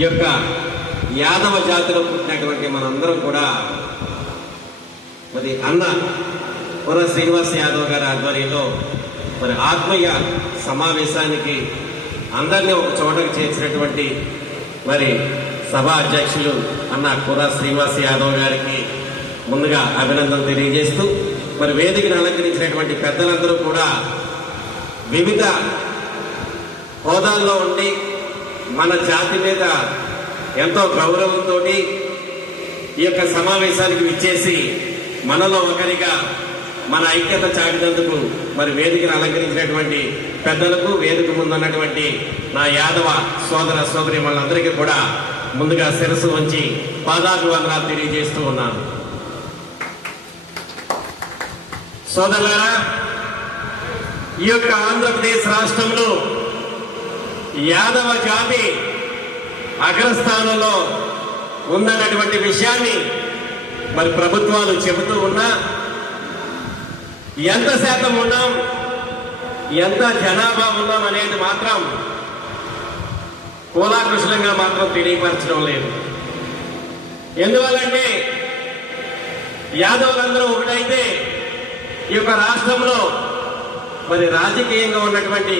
ఈ యొక్క యాదవ జాతిలో పుట్టినటువంటి మనందరం కూడా మరి అన్న కొర్ర శ్రీనివాస్ యాదవ్ గారి ఆధ్వర్యంలో మరి ఆత్మీయ సమావేశానికి అందరినీ ఒక చోటకు చేర్చినటువంటి మరి సభా అధ్యక్షులు అన్న కొర్ర శ్రీనివాస్ యాదవ్ గారికి ముందుగా అభినందనలు తెలియజేస్తూ మరి వేదికను అలంకరించినటువంటి పెద్దలందరూ కూడా వివిధ హోదాల్లో ఉండి మన జాతి మీద ఎంతో గౌరవంతో ఈ యొక్క సమావేశానికి విచ్చేసి మనలో ఒకరిగా మన ఐక్యత చాటినందుకు మరి వేదికను అలంకరించినటువంటి పెద్దలకు వేదిక ముందున్నటువంటి నా యాదవ సోదర సోదరి వాళ్ళందరికీ కూడా ముందుగా శిరస్సు వంచి పాదాభివందనాలు తెలియజేస్తూ ఉన్నాను. సోదరులారా, ఈ యొక్క ఆంధ్రప్రదేశ్ రాష్ట్రంలో యాదవ జాతి అగ్రస్థానంలో ఉందన్నటువంటి విషయాన్ని మరి ప్రభుత్వాలు చెబుతూ ఉన్నా ఎంత శాతం ఉన్నాం, ఎంత జనాభా ఉన్నాం అనేది మాత్రం కూలాకృషులంగా మాత్రం తెలియపరచడం లేదు. ఎందువల్లంటే యాదవులందరూ ఒకటైతే ఈ యొక్క రాష్ట్రంలో మరి రాజకీయంగా ఉన్నటువంటి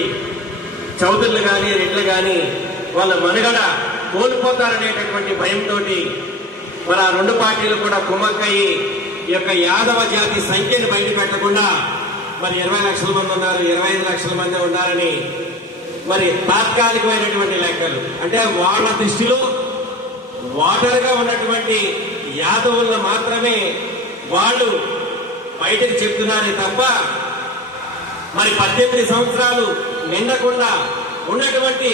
చౌదరులు కానీ రెడ్లు కానీ వాళ్ళ మనుగడ కోల్పోతారనేటటువంటి భయంతో మరి ఆ రెండు పార్టీలు కూడా కుమ్మక్కయ్యి ఈ యొక్క యాదవ జాతి సంఖ్యను బయట పెట్టకుండా మరి 20 లక్షల మంది ఉన్నారు, 25 లక్షల మంది ఉన్నారని మరి తాత్కాలికమైనటువంటి లెక్కలు, అంటే వాళ్ళ దృష్టిలో ఓటర్గా ఉన్నటువంటి యాదవులను మాత్రమే వాళ్ళు బయటకు చెప్తున్నారే తప్ప మరి 18 సంవత్సరాలు నిండకుండా ఉన్నటువంటి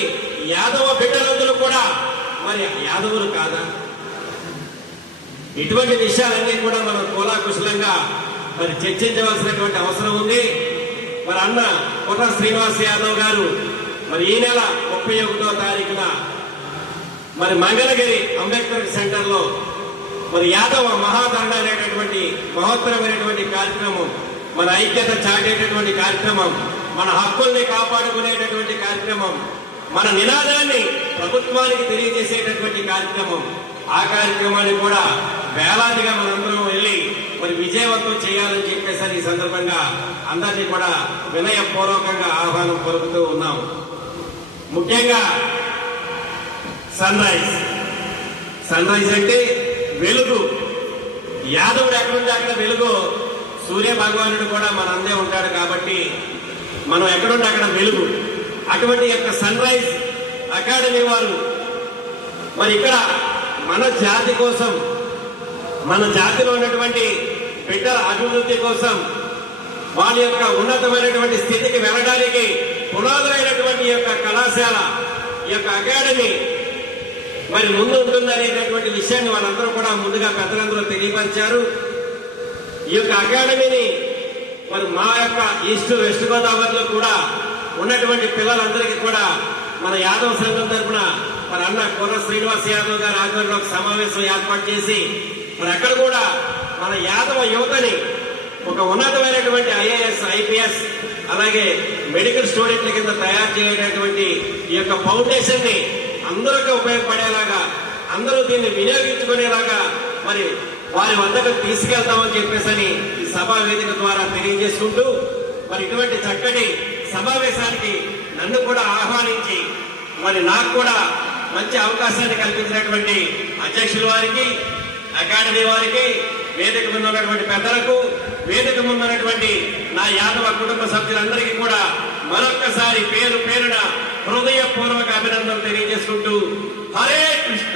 యాదవ బిడ్డలందరూ కూడా మరి యాదవులు కాదా? ఇటువంటి విషయాలన్నీ కూడా మనం కూలాకుశలంగా మరి చర్చించవలసినటువంటి అవసరం ఉంది. మరి అన్న కొర్ర శ్రీనివాస్ యాదవ్ గారు మరి ఈ నెల 31వ తారీఖున మరి మంగళగిరి అంబేద్కర్ సెంటర్లో మరి యాదవ మహాదండ అనేటటువంటి మహోత్తరమైనటువంటి కార్యక్రమం, మన ఐక్యత చాటేటటువంటి కార్యక్రమం, మన హక్కుల్ని కాపాడుకునేటటువంటి కార్యక్రమం, మన నినాదాన్ని ప్రభుత్వానికి తెలియజేసేటటువంటి కార్యక్రమం, ఆ కార్యక్రమాన్ని కూడా వేలాదిగా మనందరం వెళ్ళి మరి విజయవంతం చేయాలని చెప్పేసి ఈ సందర్భంగా అందరినీ కూడా వినయపూర్వకంగా ఆహ్వానం పలుకుతూ ఉన్నాం. ముఖ్యంగా సన్ రైజ్ అంటే వెలుగు. యాదవుడు ఎక్కడుంటే అక్కడ వెలుగు. సూర్య భగవానుడు కూడా మన అందే ఉంటాడు కాబట్టి మనం ఎక్కడుంటే అక్కడ వెలుగు. అటువంటి యొక్క సన్ రైజ్ అకాడమీ వారు మరి ఇక్కడ మన జాతి కోసం, మన జాతిలో ఉన్నటువంటి బిడ్డల అభివృద్ధి కోసం, వాళ్ళ యొక్క ఉన్నతమైనటువంటి స్థితికి వెళ్ళడానికి పునాదులైనటువంటి యొక్క కళాశాల, ఈ యొక్క అకాడమీ మరి ముందు ఉంటుందనేటటువంటి విషయాన్ని వాళ్ళందరూ కూడా ముందుగా పెద్దలందరూ తెలియపరిచారు. ఈ యొక్క అకాడమీని మరి మా యొక్క ఈస్ట్ వెస్ట్ గోదావరిలో కూడా ఉన్నటువంటి పిల్లలందరికీ కూడా మన యాదవ సంఘం తరఫున మరి అన్న కొర్ర శ్రీనివాస్ యాదవ్ గారి ఆధ్వర్యంలో ఒక సమావేశం ఏర్పాటు చేసి మరి అక్కడ కూడా మన యాదవ యువతని ఒక ఉన్నతమైనటువంటి ఐఏఎస్, ఐపీఎస్ అలాగే మెడికల్ స్టూడెంట్ల కింద తయారు చేసేటటువంటి ఈ యొక్క ఫౌండేషన్ ని అందరికీ ఉపయోగపడేలాగా, అందరూ దీన్ని వినియోగించుకునేలాగా మరి వారి వద్దకు తీసుకెళ్తామని చెప్పేసి ఈ సభా వేదిక ద్వారా తెలియజేసుకుంటూ మరి ఇటువంటి చక్కటి సమావేశానికి నన్ను కూడా ఆహ్వానించి మరి నాకు కూడా మంచి అవకాశాన్ని కల్పించినటువంటి అధ్యక్షుల వారికి, అకాడమీ వారికి, వేదిక ముందు ఉన్నటువంటి పెద్దలకు, వేదిక ముందు ఉన్నటువంటి నా యాదవ కుటుంబ సభ్యులందరికీ కూడా మరొక్కసారి పేరు పేరున హృదయపూర్వక అభినందనలు తెలియజేసుకుంటూ హరే కృష్ణ.